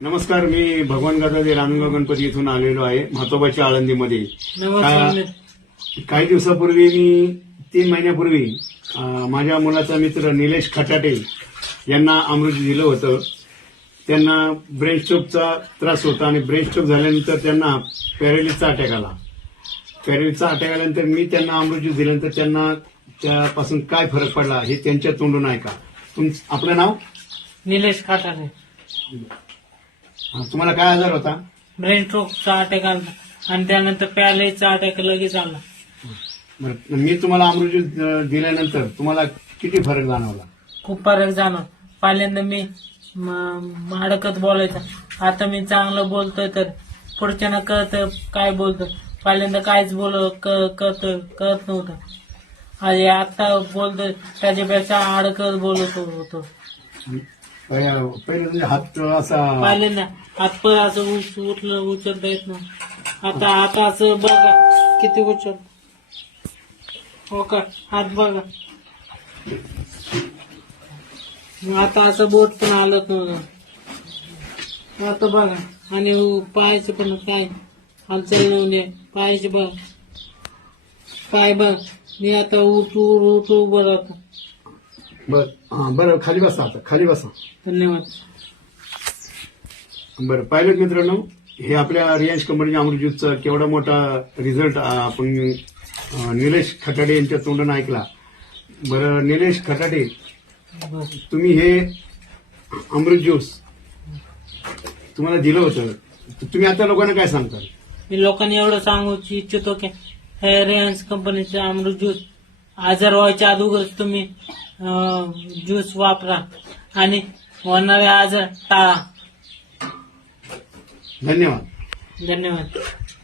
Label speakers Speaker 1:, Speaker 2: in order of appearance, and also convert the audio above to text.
Speaker 1: नमस्कार मी भगवान गदादे रानगाव गणपती इथून आलेलो आहे म्हातोबाच्या आळंदीमध्ये. काही दिवसापूर्वी मी तीन महिन्यापूर्वी माझ्या मुलाचा मित्र निलेश खटाटे यांना अमृत दिलं होतं. त्यांना ब्रेन स्ट्रोकचा त्रास होता आणि ब्रेन स्ट्रोक झाल्यानंतर त्यांना पॅरेलिसचा अटॅक आला. पॅरेलिसचा अटॅक आल्यानंतर मी त्यांना अमृत दिल्यानंतर त्यांना त्यापासून काय फरक पडला हे त्यांच्या तोंडून ऐका. तुम आपलं नाव?
Speaker 2: निलेश खाटारे
Speaker 1: अं, तुम्हाला काय आजार होता?
Speaker 2: ब्रेन स्ट्रोकचा अटॅक आला. आणि त्यानंतर पॅलेचा अटॅक लगेच आला.
Speaker 1: बरं मी तुम्हाला अमृत ज्यूस अं, दिल्यानंतर तुम्हाला किती फरक जाणवला?
Speaker 2: खूप फरक जाणव पहिल्यांदा मी म- अडकत बोलायचं. आता मी चांगलं बोलतोय तर पुढच्यानं कळत काय बोलतो. पहिल्यांदा काहीच बोल कळत कळत नव्हतं. आणि आता बोलतोय त्याच्यापेक्षा अडकत बोलत होतो.
Speaker 1: पहिले म्हणजे हात असा.
Speaker 2: असं उच- उठलं उचलता येत नाही. आता आता असं बघा किती उचल. हो का? हात बघा. मग आता असं बोट पण आलं तर आता बघा. आणि पायाचे पण काय? हालचाल नव्हते पायाचे बघ. पाय बघ. मी आता उठू उठू उभं राहतो.
Speaker 1: बर. हा, बरं खाली बसा आता खाली बसा.
Speaker 2: धन्यवाद.
Speaker 1: बरं पायलट मित्रांनो हे आपल्या रियांश कंपनीच्या अमृत ज्यूसचा केवढा मोठा रिझल्ट आपण अं, निलेश खटाडे यांच्या तोंडानं ऐकला. बरं निलेश खटाडे. तुम्ही हे अमृत ज्यूस तुम्हाला दिलं होतं. तुम्ही आता लोकांना काय सांगता?
Speaker 2: मी लोकांनी एवढं सांगू इच्छितो की हे रिलायन्स कंपनीचे अमृत ज्यूस आजार व्हायच्या अगोदर तुम्ही ज्यूस वापरा. आणि होणारे आजार टाळा.
Speaker 1: धन्यवाद.
Speaker 2: धन्यवाद.